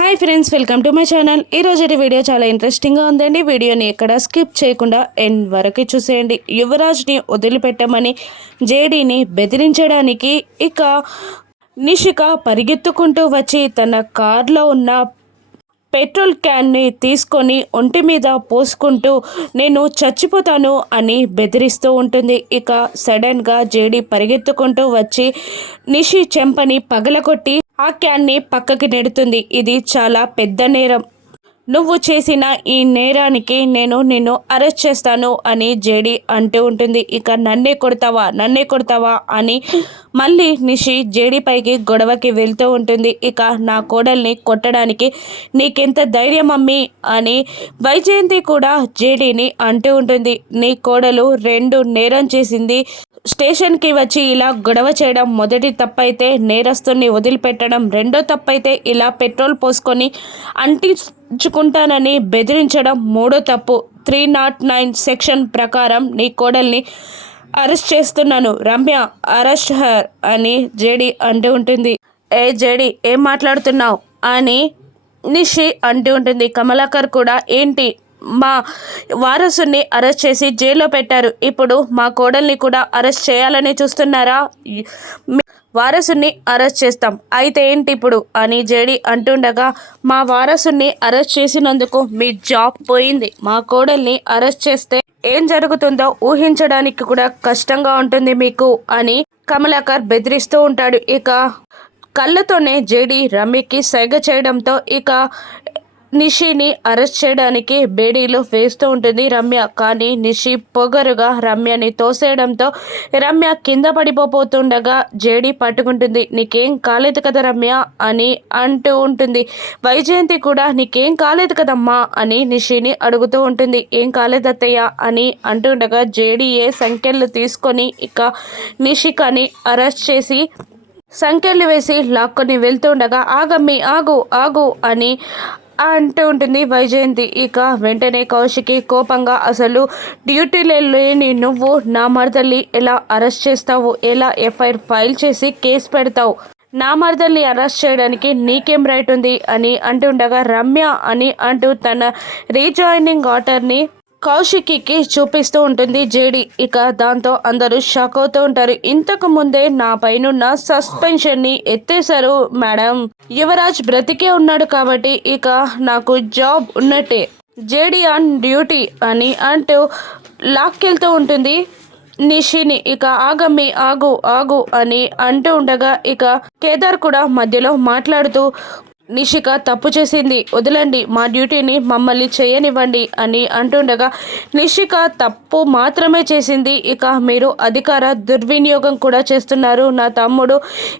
Hi friends welcome to my channel. ఈ రోజు video చాలా ఇంట్రెస్టింగ్గా ఉందండి. వీడియోని ఎక్కడ స్కిప్ చేయకుండా ఎండ్ వరకు చూసేయండి. యువరాజ్ని వదిలిపెట్టమని జేడీని బెదిరించడానికి ఇక నిషిక పరిగెత్తుకుంటూ వచ్చి తన కార్లో ఉన్న పెట్రోల్ క్యాన్ని తీసుకొని ఒంటి మీద పోసుకుంటూ నేను చచ్చిపోతాను అని బెదిరిస్తూ ఉంటుంది. ఇక సడన్గా జేడి పరిగెత్తుకుంటూ వచ్చి నిషి చెంపని పగలగొట్టి ఆ క్యాన్ని పక్కకి నెడుతుంది. ఇది చాలా పెద్ద నేరం. నువ్వు చేసిన ఈ నేరానికి నేను నిన్ను అరెస్ట్ చేస్తాను అని జేడి అంటూ ఉంటుంది. ఇక నన్నే కొడతావా? నన్నే కొడతావా? అని మళ్ళీ నిషి జేడి పైకి గొడవకి వెళ్తూ ఉంటుంది. ఇక నా కోడల్ని కొట్టడానికి నీకెంత ధైర్యం అమ్మి అని వైజయంతి కూడా జేడీని అంటూ ఉంటుంది. నీ కోడలు రెండు నేరం చేసింది స్టేషన్కి వచ్చి ఇలా గొడవ చేయడం మొదటి తప్పైతే నేరస్తుని వదిలిపెట్టడం రెండో తప్పైతే ఇలా పెట్రోల్ పోసుకొని అంటించుకుంటానని బెదిరించడం మూడో తప్పు. త్రీ నాట్ నైన్ సెక్షన్ ప్రకారం నీ కోడల్ని అరెస్ట్ చేస్తున్నాను. రమ్య అరెస్ట్ హర్ అని జేడి అంటూ ఉంటుంది. ఏ జేడి ఏం మాట్లాడుతున్నావు? అని నిషి అంటూ ఉంటుంది. కమలాకర్ కూడా ఏంటి? మా వారసుని అరెస్ట్ చేసి జైల్లో పెట్టారు. ఇప్పుడు మా కోడల్ని కూడా అరెస్ట్ చేయాలని చూస్తున్నారా? వారసుని అరెస్ట్ చేస్తాం. అయితే ఏంటి ఇప్పుడు? అని జేడి అంటుండగా మా వారసుని అరెస్ట్ చేసినందుకు మీ జాబ్ పోయింది. మా కోడల్ని అరెస్ట్ చేస్తే ఏం జరుగుతుందో ఊహించడానికి కూడా కష్టంగా ఉంటుంది మీకు? అని కమలాకర్ బెదిరిస్తూ ఉంటాడు. ఇక కళ్ళతోనే జేడి రమ్యకి సైగ చేయడంతో ఇక నిషిని అరెస్ట్ చేయడానికి బేడీలు వేస్తూ ఉంటుంది రమ్య. కానీ నిషి పొగరుగా రమ్యని తోసేయడంతో రమ్య కింద పడిపోతుండగా జేడీ పట్టుకుంటుంది. నీకేం కాలేదు కదా రమ్య అని అంటూ ఉంటుంది. వైజయంతి కూడా నీకేం కాలేదు కదమ్మా అని నిషిని అడుగుతూ ఉంటుంది. ఏం కాలేదు అత్తయ్య అని అంటుండగా జేడీఏ సంఖ్యలు తీసుకొని ఇక నిషికని అరెస్ట్ చేసి సంఖ్యలు వేసి లాక్కొని వెళ్తుండగా ఆగమ్మి ఆగు ఆగు అని అంటూ ఉంటుంది వైజయంతి. ఇక వెంటనే కౌశికి కోపంగా అసలు డ్యూటీలో లేని నువ్వు నా మరదల్ని ఎలా అరెస్ట్ చేస్తావు? ఎలా ఎఫ్ఐఆర్ ఫైల్ చేసి కేసు పెడతావు? నా మరదల్ని అరెస్ట్ చేయడానికి నీకేం రైట్ ఉంది? అని అంటుండగా రమ్య అని అంటూ తన రీజాయినింగ్ ఆర్డర్ని కౌశికి చూపిస్తూ ఉంటుంది జేడి. ఇక దాంతో అందరూ షాక్ అవుతూ ఉంటారు. ఇంతకు ముందే నా పైనున్న సస్పెన్షన్ని ఎత్తేశారు మేడం. యువరాజ్ బ్రతికే ఉన్నాడు కాబట్టి ఇక నాకు జాబ్ ఉన్నట్టే. జేడి ఆన్ డ్యూటీ అని అంటూ లాక్కెళ్తూ ఉంటుంది నిషిని. ఇక ఆగమ్మి ఆగు ఆగు అని అంటూ ఉండగా ఇక కేదార్ కూడా మధ్యలో మాట్లాడుతూ నిషిక తప్పు చేసింది. వదలండి మా డ్యూటీని మమ్మల్ని చేయనివ్వండి అని అంటుండగా నిషిక తప్పు మాత్రమే చేసింది. ఇక మీరు అధికార దుర్వినియోగం కూడా చేస్తున్నారు. నా తమ్ముడు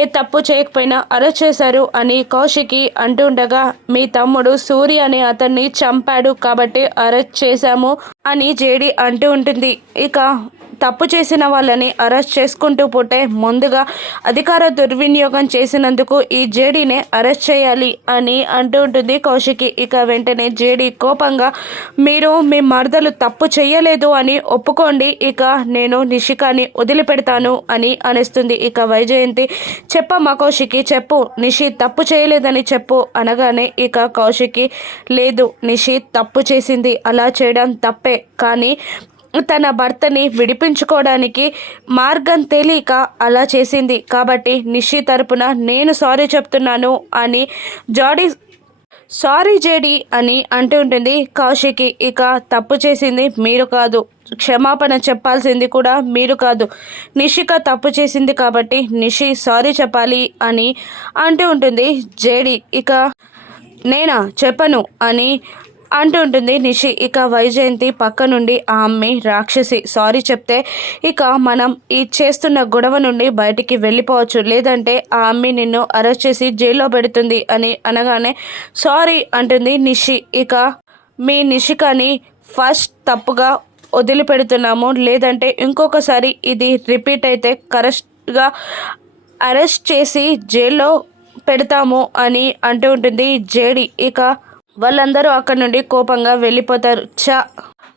ఏ తప్పు చేయకపోయినా అరెస్ట్ చేశారు అని కౌశికి అంటుండగా మీ తమ్ముడు సూర్య అనే అతన్ని చంపాడు కాబట్టి అరెస్ట్ చేశాము అని జేడి అంటూ ఉంటుంది. ఇక తప్పు చేసిన వాళ్ళని అరెస్ట్ చేసుకుంటూ పోతే ముందుగా అధికార దుర్వినియోగం చేసినందుకు ఈ జేడీనే అరెస్ట్ చేయాలి అని అంటూ ఉంటుంది కౌశికి. ఇక వెంటనే జేడీ కోపంగా మీరు మీ మరదలు తప్పు చేయలేదు అని ఒప్పుకోండి ఇక నేను నిషికాని వదిలిపెడతాను అని అనేస్తుంది. ఇక వైజయంతి చెప్పమ్మా కౌశికి చెప్పు. నిషి తప్పు చేయలేదని చెప్పు అనగానే ఇక కౌశికి లేదు నిషి తప్పు చేసింది. అలా చేయడం తప్పే. కానీ తన భర్తని విడిపించుకోవడానికి మార్గం తెలియక అలా చేసింది. కాబట్టి నిషి తరపున నేను సారీ చెప్తున్నాను అని జాడీ సారీ జేడి అని అంటూ ఉంటుంది. కౌశికి ఇక తప్పు చేసింది మీరు కాదు. క్షమాపణ చెప్పాల్సింది కూడా మీరు కాదు. నిషిక తప్పు చేసింది కాబట్టి నిషి సారీ చెప్పాలి అని అంటూ ఉంటుంది. జేడి ఇక నేనా చెప్పను అని అంటూ ఉంటుంది. నిషి ఇక వైజయంతి పక్క నుండి ఆ అమ్మి రాక్షసి సారీ చెప్తే ఇక మనం ఈ చేస్తున్న గొడవ నుండి బయటికి వెళ్ళిపోవచ్చు. లేదంటే ఆ అమ్మి నిన్ను అరెస్ట్ చేసి జైల్లో పెడుతుంది అని అనగానే సారీ అంటుంది నిషి. ఇక మీ నిషికని ఫస్ట్ తప్పుగా వదిలిపెడుతున్నాము. లేదంటే ఇంకొకసారి ఇది రిపీట్ అయితే కరెక్ట్గా అరెస్ట్ చేసి జైల్లో పెడతాము అని అంటూ ఉంటుంది జేడి. ఇక వాళ్ళందరూ అక్కడి నుండి కోపంగా వెళ్ళిపోతారు. చ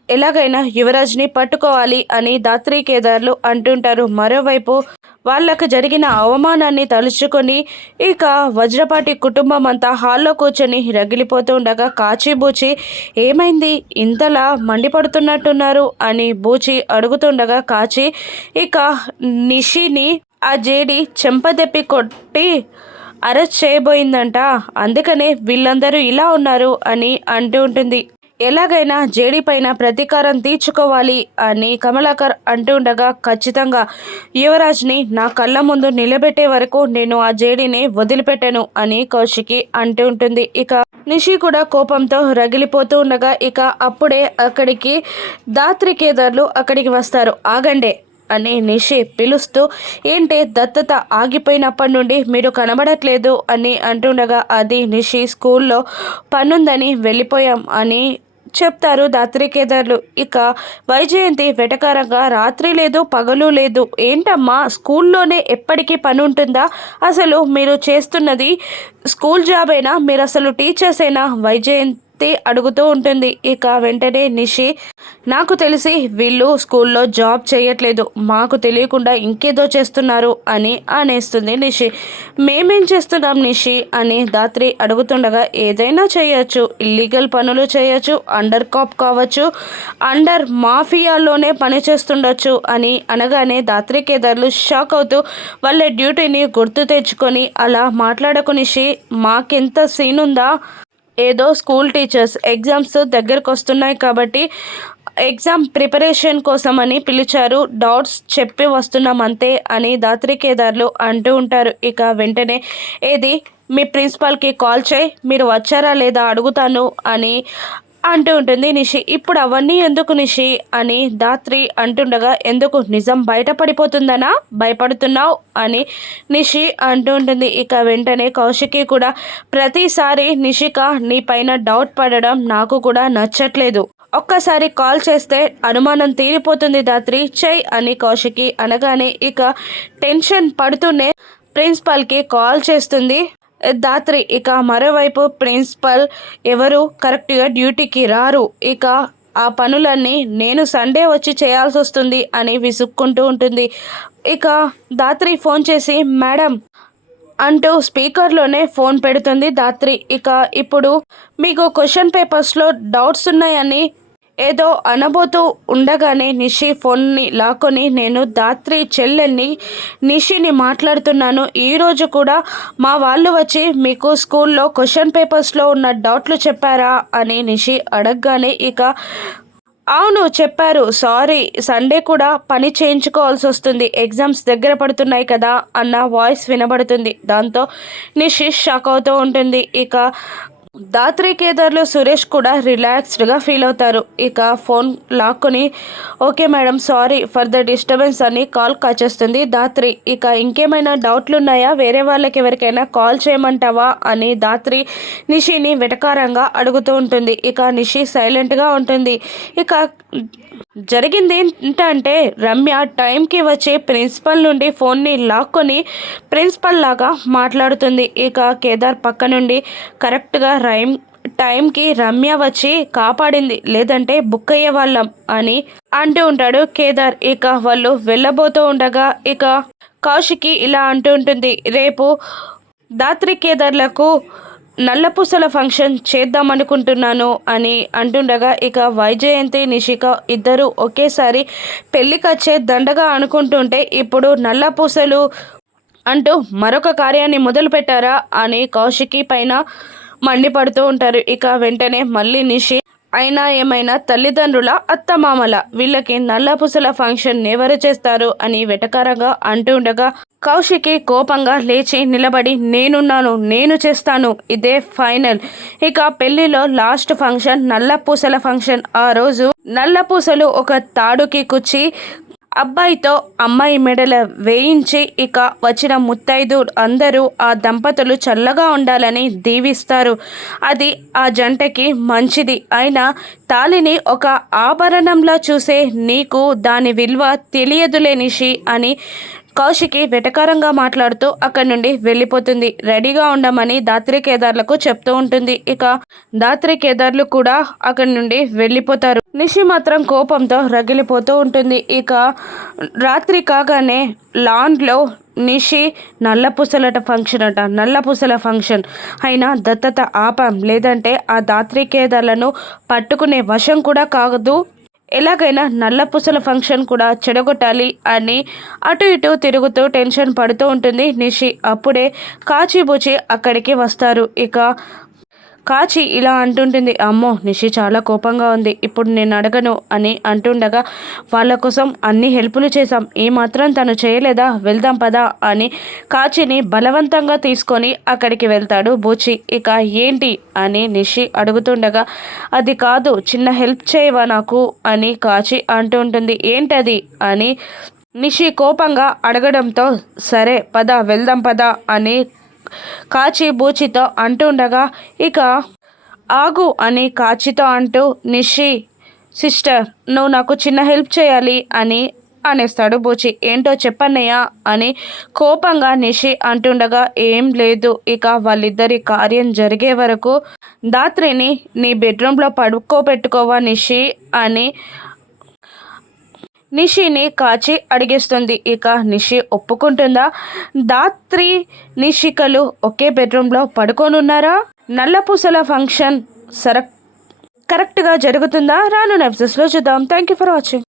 ఎలాగైనా యువరాజ్ని పట్టుకోవాలి అని దాత్రి కేదార్లు అంటుంటారు. మరోవైపు వాళ్ళకు జరిగిన అవమానాన్ని తలుచుకొని ఇక వజ్రపాటి కుటుంబం అంతా హాల్లో కూర్చొని రగిలిపోతూ ఉండగా కాచిబూచి ఏమైంది? ఇంతలా మండిపడుతున్నట్టున్నారు? అని బూచి అడుగుతుండగా కాచి ఇక నిషిని ఆ జేడి చెంపదెప్పి కొట్టి అరెస్ట్ చేయబోయిందంట. అందుకనే వీళ్ళందరూ ఇలా ఉన్నారు అని అంటూ ఉంటుంది. ఎలాగైనా జేడీ పైన ప్రతీకారం తీర్చుకోవాలి అని కమలాకర్ అంటూ ఉండగా ఖచ్చితంగా యువరాజ్ని నా కళ్ళ ముందు నిలబెట్టే వరకు నేను ఆ జేడీని వదిలిపెట్టాను అని కౌశికి అంటూ ఉంటుంది. ఇక నిషి కూడా కోపంతో రగిలిపోతూ ఉండగా ఇక అప్పుడే అక్కడికి దాత్రికేదార్లు అక్కడికి వస్తారు. ఆగండే. అని నిషి పిలుస్తూ ఏంటి దత్తత ఆగిపోయినప్పటి నుండి మీరు కనబడట్లేదు అని అంటుండగా అది నిషి స్కూల్లో పనుందని వెళ్ళిపోయాం అని చెప్తారు దాత్రికేదార్లు ఇక వైజయంతి వెటకారంగా రాత్రి లేదు పగలు లేదు. ఏంటమ్మా స్కూల్లోనే ఎప్పటికీ పని ఉంటుందా అసలు మీరు చేస్తున్నది స్కూల్ జాబేనా? మీరు అసలు టీచర్సేనా వైజయంతి అడుగుతూ ఉంటుంది. ఇక వెంటనే నిషి నాకు తెలిసి వీళ్ళు స్కూల్లో జాబ్ చేయట్లేదు. మాకు తెలియకుండా ఇంకేదో చేస్తున్నారు అని అనేస్తుంది నిషి. మేమేం చేస్తున్నాం నిషి అని దాత్రి అడుగుతుండగా ఏదైనా చేయొచ్చు. ఇల్లీగల్ పనులు చేయొచ్చు. అండర్ కాప్ కావచ్చు. అండర్ మాఫియాలోనే పని చేస్తుండొచ్చు అని అనగానే దాత్రి కేదార్లు షాక్ అవుతూ వాళ్ళ డ్యూటీని గుర్తు తెచ్చుకొని అలా మాట్లాడకు నిషి. మాకెంత సీన్ ఉందా ఏదో స్కూల్ టీచర్స్ ఎగ్జామ్స్ దగ్గరకు వస్తున్నాయి కాబట్టి ఎగ్జామ్ ప్రిపరేషన్ కోసమని పిలిచారు. డౌట్స్ చెప్పి వస్తున్నాం అంతే అని దాత్రి కేదార్లు అంటూ ఉంటారు. ఇక వెంటనే ఏది మీ ప్రిన్సిపాల్కి కాల్ చేయి మీరు వచ్చారా లేదా అడుగుతాను అని అంటూ ఉంటుంది. నిషి ఇప్పుడు అవన్నీ ఎందుకు నిషి అని దాత్రి అంటుండగా ఎందుకు నిజం బయటపడిపోతుందనా? భయపడుతున్నావు అని నిషి అంటూ ఉంటుంది. ఇక వెంటనే కౌశికి కూడా ప్రతిసారి నిషిక నీ పైన డౌట్ పడడం నాకు కూడా నచ్చట్లేదు. ఒక్కసారి కాల్ చేస్తే అనుమానం తీరిపోతుంది దాత్రి చెయ్ అని కౌశికి అనగానే ఇక టెన్షన్ పడుతూనే ప్రిన్సిపాల్కి కాల్ చేస్తుంది. దాత్రి ఇక మరోవైపు ప్రిన్సిపల్ ఎవరు? కరెక్ట్గా డ్యూటీకి రారు. ఇక ఆ పనులన్నీ నేను సండే వచ్చి చేయాల్సి వస్తుంది అని విసుక్కుంటూ ఉంటుంది. ఇక దాత్రి ఫోన్ చేసి మేడం అంటూ స్పీకర్లోనే ఫోన్ పెడుతుంది దాత్రి. ఇక ఇప్పుడు మీకు క్వశ్చన్ పేపర్స్లో డౌట్స్ ఉన్నాయని ఏదో అనబోతూ ఉండగానే నిషి ఫోన్ని లాక్కొని నేను దాత్రి చెల్లెల్ని నిషిని మాట్లాడుతున్నాను. ఈరోజు కూడా మా వాళ్ళు వచ్చి మీకు స్కూల్లో క్వశ్చన్ పేపర్స్లో ఉన్న డౌట్లు చెప్పారా? అని నిషి అడగగానే ఇక అవును చెప్పారు. సారీ సండే కూడా పని చేయించుకోవాల్సి వస్తుంది. ఎగ్జామ్స్ దగ్గర పడుతున్నాయి కదా అన్న వాయిస్ వినబడుతుంది. దాంతో నిషి షాక్ అవుతూ ఉంటుంది. ఇక దాత్రి కేదార్లో సురేష్ కూడా రిలాక్స్డ్గా ఫీల్ అవుతారు. ఇక ఫోన్ లాక్కొని okay madam sorry for the disturbance అని కాల్ కాచేస్తుంది దాత్రి. ఇక ఇంకేమైనా డౌట్లు ఉన్నాయా వేరే వాళ్ళకి ఎవరికైనా కాల్ చేయమంటావా? అని దాత్రి నిషిని వెటకారంగా అడుగుతూ ఉంటుంది. ఇక నిషి సైలెంట్గా ఉంటుంది. ఇక జరిగింది ఏంటంటే రమ్య టైంకి వచ్చే ప్రిన్సిపల్ నుండి ఫోన్ని లాక్కొని ప్రిన్సిపల్ లాగా మాట్లాడుతుంది. ఇక కేదార్ పక్క నుండి కరెక్ట్గా రైమ్ టైంకి రమ్య వచ్చి కాపాడింది. లేదంటే బుక్ అయ్యే వాళ్ళం అని అంటూ ఉంటాడు కేదార్. ఇక వాళ్ళు వెళ్ళబోతూ ఉండగా ఇక కౌశికి ఇలా అంటూ ఉంటుంది. రేపు దాత్రి కేదార్లకు నల్లపూసల ఫంక్షన్ చేద్దామనుకుంటున్నాను అని అంటుండగా ఇక వైజయంతి నిషిక ఇద్దరు ఒకేసారి పెళ్ళికొచ్చే దండగా అనుకుంటుంటే ఇప్పుడు నల్లపూసలు అంటూ మరొక కార్యాన్ని మొదలుపెట్టారా అని కౌశికి పైన మండిపడుతూ ఉంటారు. ఇక వెంటనే మళ్ళీ నిషి అయినా ఏమైనా తల్లిదండ్రుల అత్తమామల వీళ్ళకి నల్లపుసల ఫంక్షన్ ఎవరు చేస్తారు అని వెటకారంగా అంటూ ఉండగా కౌశికి కోపంగా లేచి నిలబడి నేనున్నాను నేను చేస్తాను ఇదే ఫైనల్. ఇక పెళ్ళిలో లాస్ట్ ఫంక్షన్ నల్లపూసల ఫంక్షన్. ఆ రోజు నల్లపూసలు ఒక తాడుకి కుచ్చి అబ్బాయితో అమ్మాయి మెడల వేయించి ఇక వచ్చిన ముత్తైదు అందరూ ఆ దంపతులు చల్లగా ఉండాలని దీవిస్తారు. అది ఆ జంటకి మంచిది. అయినా తాలిని ఒక ఆభరణంలా చూసే నీకు దాని విలువ తెలియదులే నిషి అని కౌశికి వెటకారంగా మాట్లాడుతూ అక్కడి నుండి వెళ్ళిపోతుంది. రెడీగా ఉండమని దాత్రి కేదార్లకు చెప్తూ ఉంటుంది. ఇక దాత్రి కేదార్లు కూడా అక్కడి నుండి వెళ్ళిపోతారు. నిషి మాత్రం కోపంతో రగిలిపోతూ ఉంటుంది. ఇక రాత్రి కాగానే లాన్లో నిషి నల్ల పూసలట ఫంక్షన్ అట. నల్ల పూసల ఫంక్షన్ అయినా దత్తత ఆపం. లేదంటే ఆ దాత్రికేదార్లను పట్టుకునే వశం కూడా కాదు. ఎలాగైనా నల్ల పూసల ఫంక్షన్ కూడా చెడగొట్టాలి అని అటు ఇటు తిరుగుతూ టెన్షన్ పడుతూ ఉంటుంది నిషి. అప్పుడే కాచిబూచి అక్కడికి వస్తారు. ఇక కాచి ఇలా అంటుంటుంది అమ్మో నిషి చాలా కోపంగా ఉంది. ఇప్పుడు నేను అడగను అని అంటుండగా వాళ్ళ కోసం అన్ని హెల్పులు చేశాం. ఏమాత్రం తను చేయలేదా? వెళ్దాం పదా అని కాచిని బలవంతంగా తీసుకొని అక్కడికి వెళ్తాడు బూచి. ఇక ఏంటి? అని నిషి అడుగుతుండగా అది కాదు చిన్న హెల్ప్ చేయవా నాకు? అని కాచి అంటుంటుంది. ఏంటది? అని నిషి కోపంగా అడగడంతో సరే పద వెళ్దాం పద అని కాచి బూచితో అంటుండగా ఇక ఆగు అని కాచితో అంటూ నిషి సిస్టర్ నువ్వు నాకు చిన్న హెల్ప్ చేయాలి అని అనేస్తాడు బూచి ఏంటో చెప్పన్నయ్యా అని కోపంగా నిషి అంటుండగా ఏం లేదు ఇక వాళ్ళిద్దరి కార్యం జరిగే వరకు దాత్రిని నీ బెడ్రూమ్లో పడుకోబెట్టుకోవా నిషి అని నిషిని కాచి అడిగేస్తుంది. ఇక నిషి ఒప్పుకుంటుందా? దాత్రి నిషికలు ఒకే బెడ్రూమ్లో పడుకోనున్నారా? నల్లపూసల ఫంక్షన్ సర కరెక్ట్గా జరుగుతుందా? రాను ఎపిసోడ్స్లో చూద్దాం. Thank you for watching